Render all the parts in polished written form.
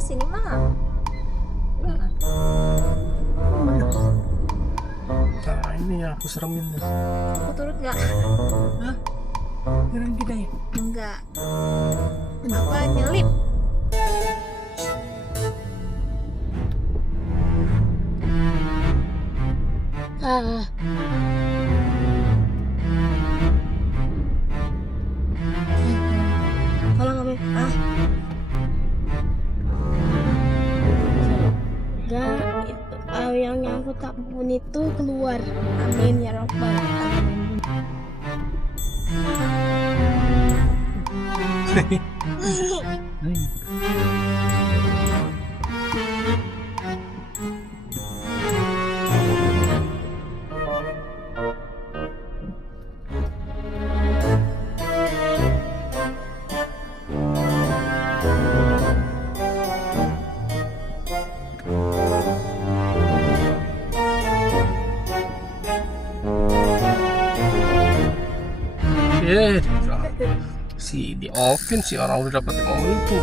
sini mah. Nah, Nah ini yang aku seremin nih. aku turut nggak? Hah? Keren kita ya? Enggak. Kenapa nyelip? Ah. Kalau nggak enggak itu yang nyangkut apapun itu keluar. Amin ya robbal alamin. Si di offin si orang udah dapat 5 menit tuh.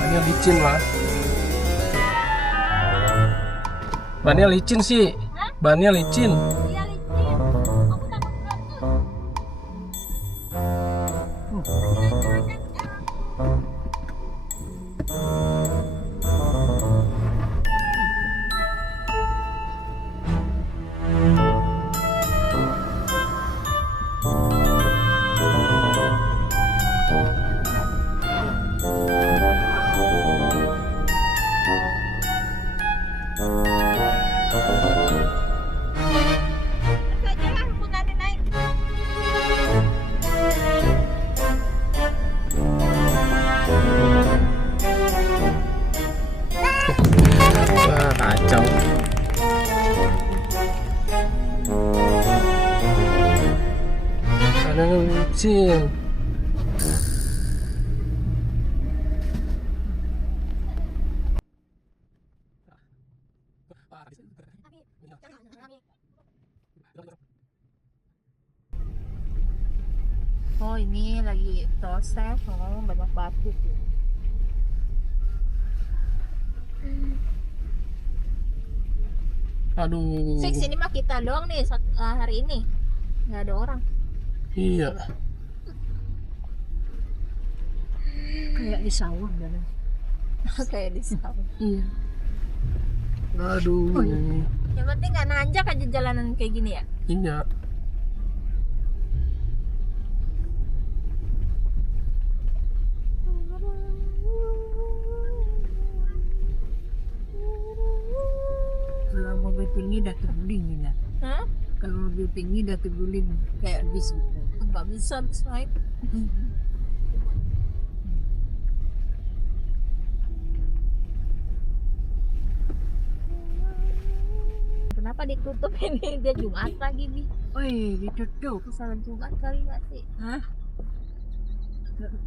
Bannya licin lah. Bannya licin sih. Bannya licin. Iya licin. Aku takut jatuh. Saja lah aku nanti naik. Wah, kacau. Ada yang licin. Oh ini lagi proses, banyak batu tuh. Aduh. Sini mah kita doang nih hari ini, nggak ada orang. Iya. Kayak di sawah kan? Kayak di sawah. Iya. Aduh. Oh, iya. Yang penting nggak nanjak aja jalanan kayak gini ya. Iya. Kalau mobil tinggi udah terguling ya. Hah? Kalau mobil tinggi udah terguling kayak bis gitu. Nggak bisa naik. Kenapa ditutup ini? Dia Jumat lagi nih. Wih, ditutup. Kesalahan Jumat kali nggak sih? Hah?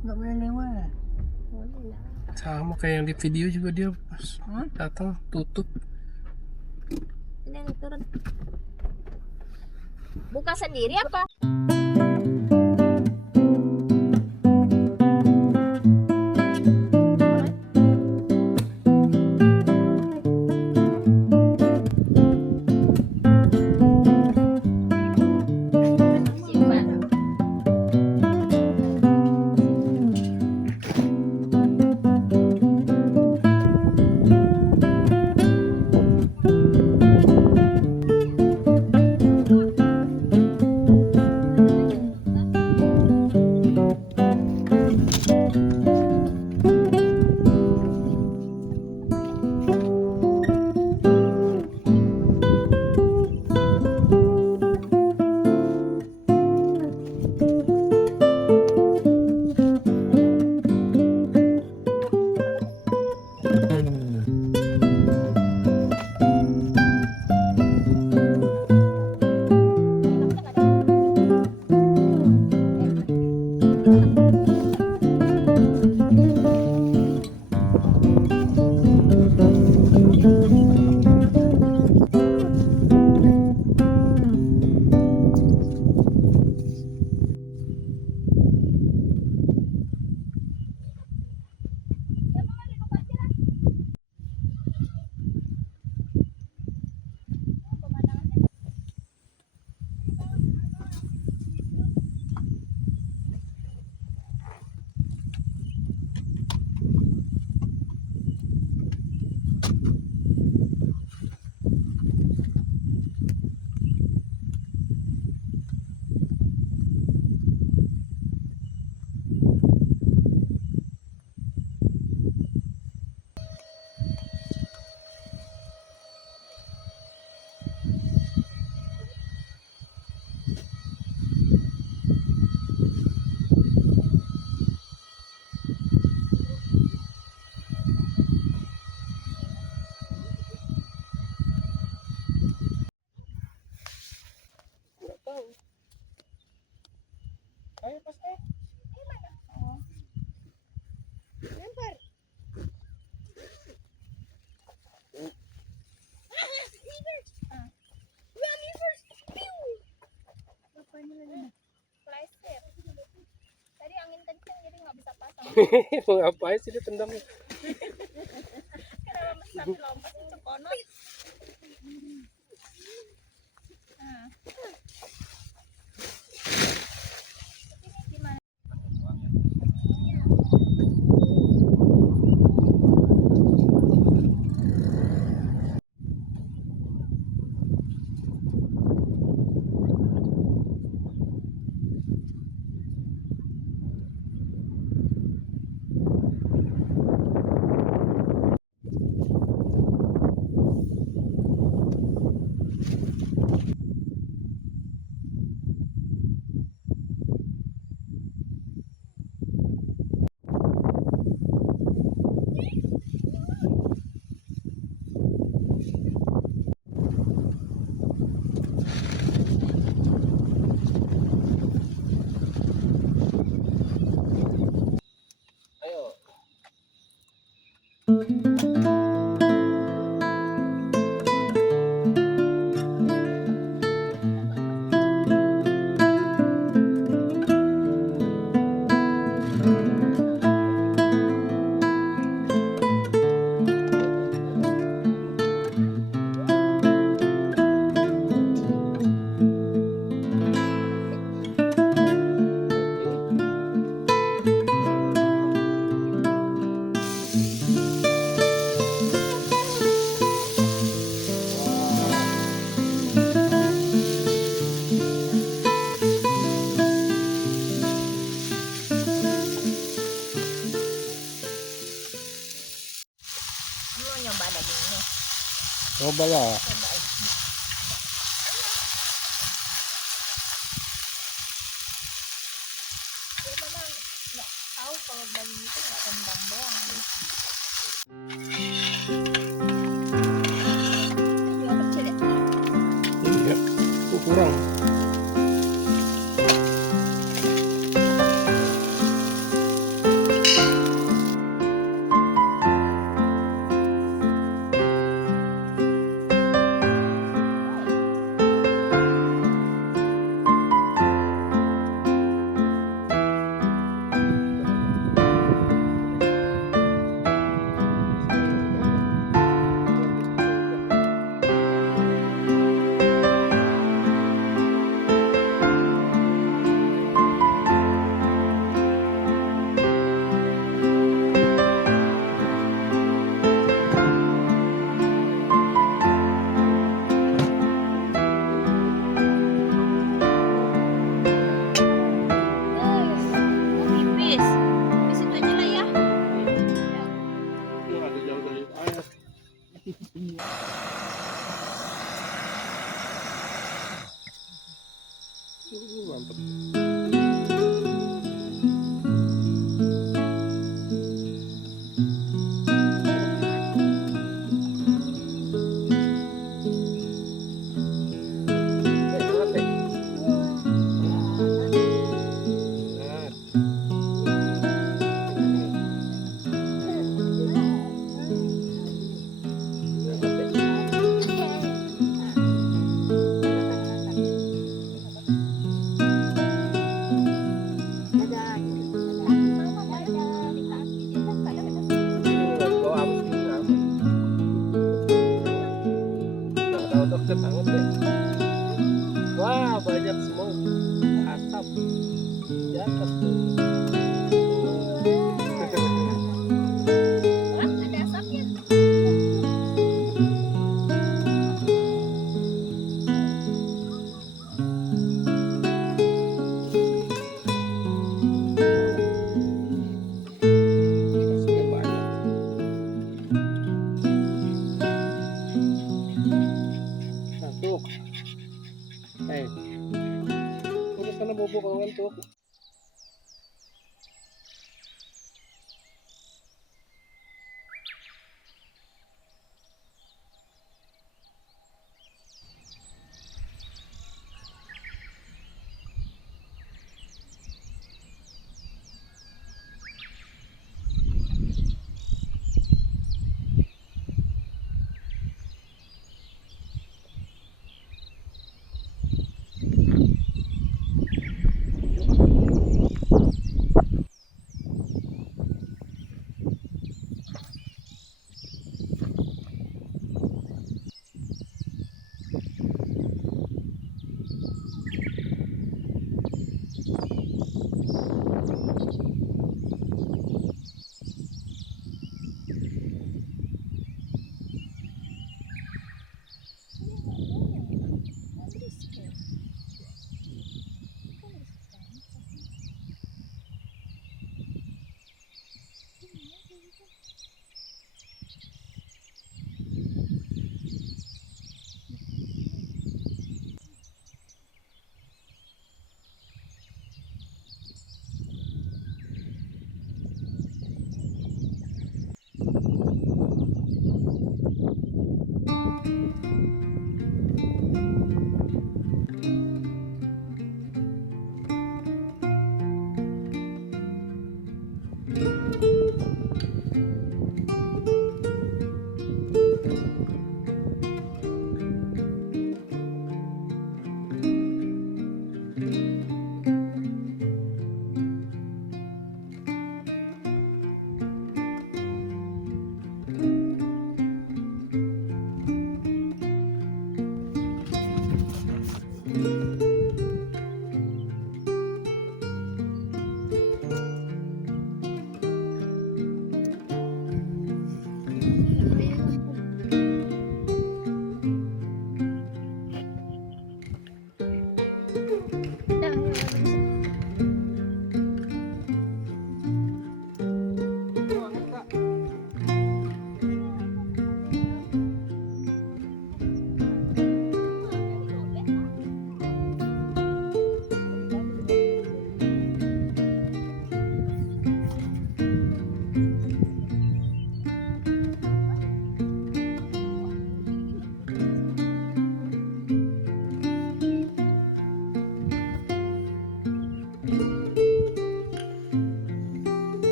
Nggak boleh lewat. Boleh lah. Sama kayak yang di video juga dia Hah? datang tutup. Ini yang turun. Buka sendiri apa? Ayo pas gimana? Oh. Lempar. Bapaknya lagi. Pleset. Tadi angin kencang jadi nggak bisa pasang. Mau ngapain sih dia tendang? Kenapa sampai lompat itu konot? Nah. Ini gimana? Mau nyoba dagingnya. Coba lah. Cobain. Saya memang nggak tahu kalau daging itu nggak tendang doang. Juga kecil ya. Iya, kurang. Tipis. Di situ aja lah ya. Ada jauh dari air. Mantap. Wah, banyak semua asap di atas tuh. Ada asapnya. Asapnya banyak. Nah, tuh. Udah sana bobo kalau ngantuk.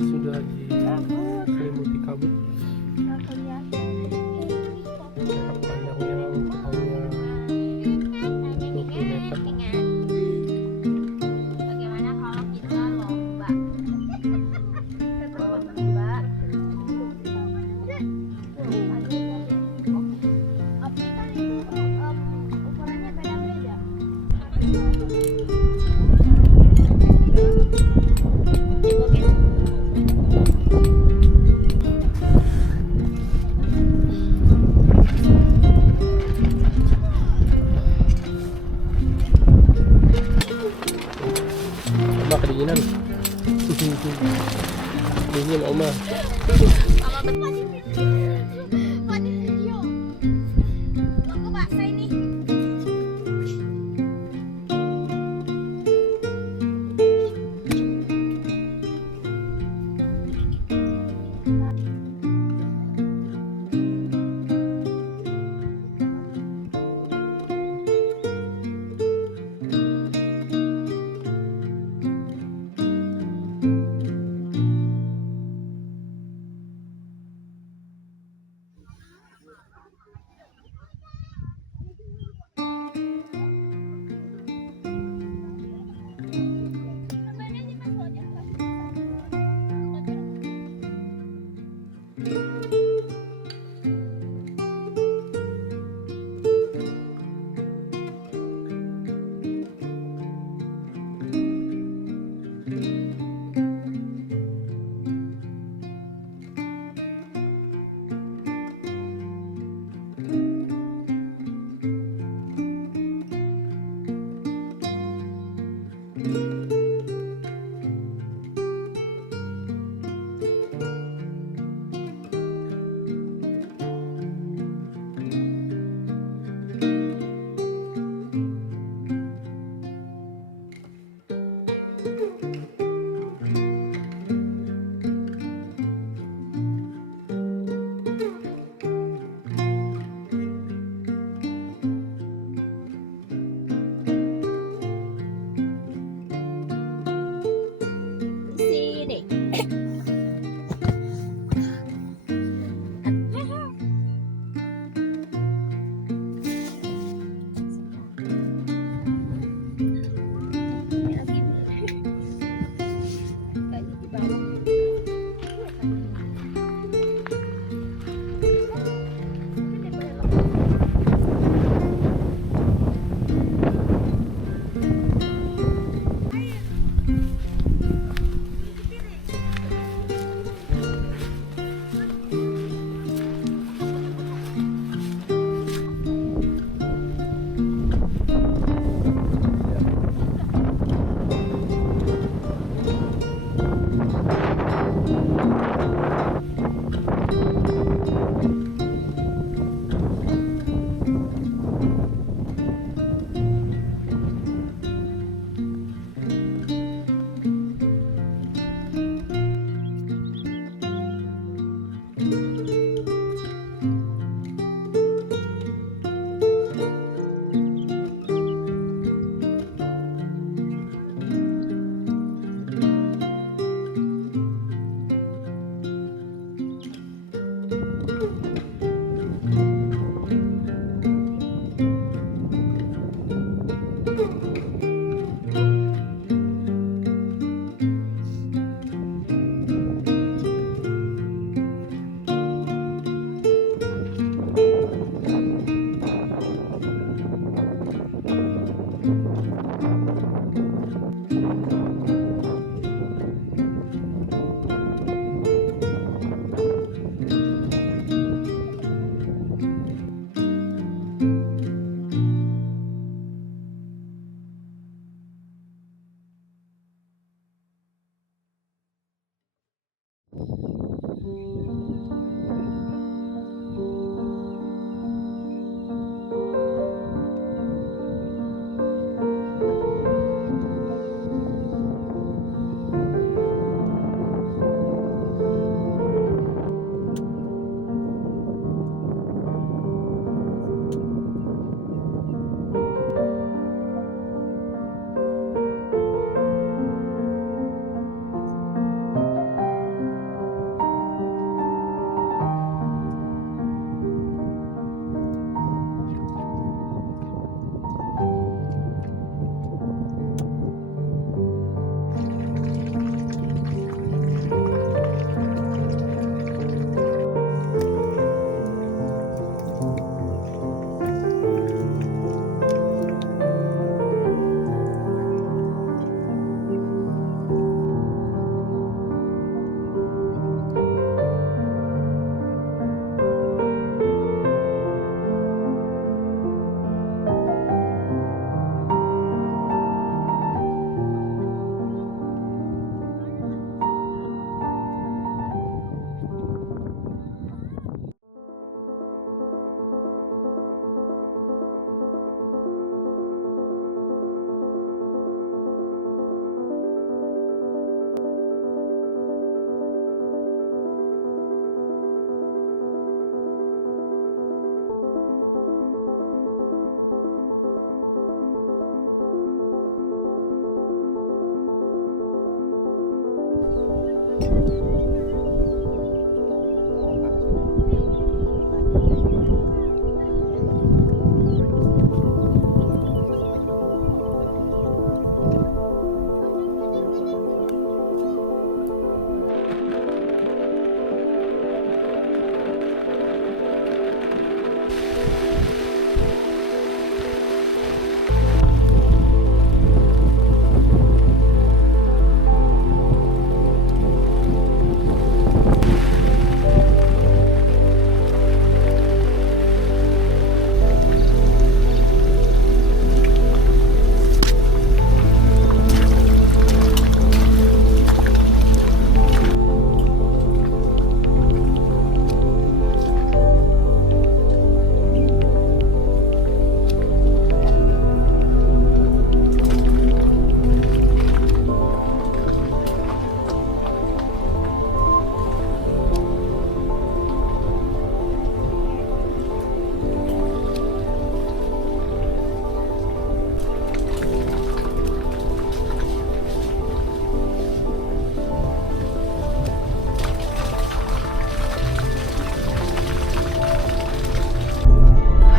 sudah diselimuti kabut. Nggak kelihatan. Jarak pandangnya hanya 20 meter. Bagaimana kalau kita lomba? Lomba. Tapi kan itu ukurannya beda-beda. Coba, guys.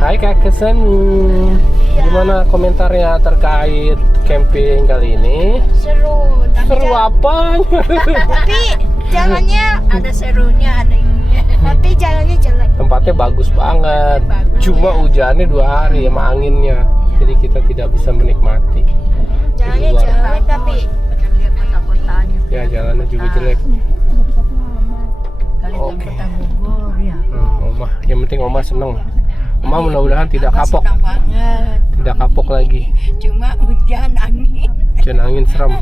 Hai Kakak Sani. Gimana komentarnya terkait camping kali ini? Seru. Seru apa? Tapi jalannya, Ada serunya, ada ininya. tapi jalannya jelek. Tempatnya bagus banget. Cuma hujannya 2 hari sama anginnya. Jadi kita tidak bisa menikmati. Jalannya luar. jelek tapi Kita lihat kota-kotanya. Ya jalannya juga jelek. Kali Oke. kota Bogor ya. Oma, yang penting Oma seneng. Oma mudah-mudahan tidak Abah kapok, senang banget. tidak kapok lagi. Cuma hujan angin. Hujan angin serem.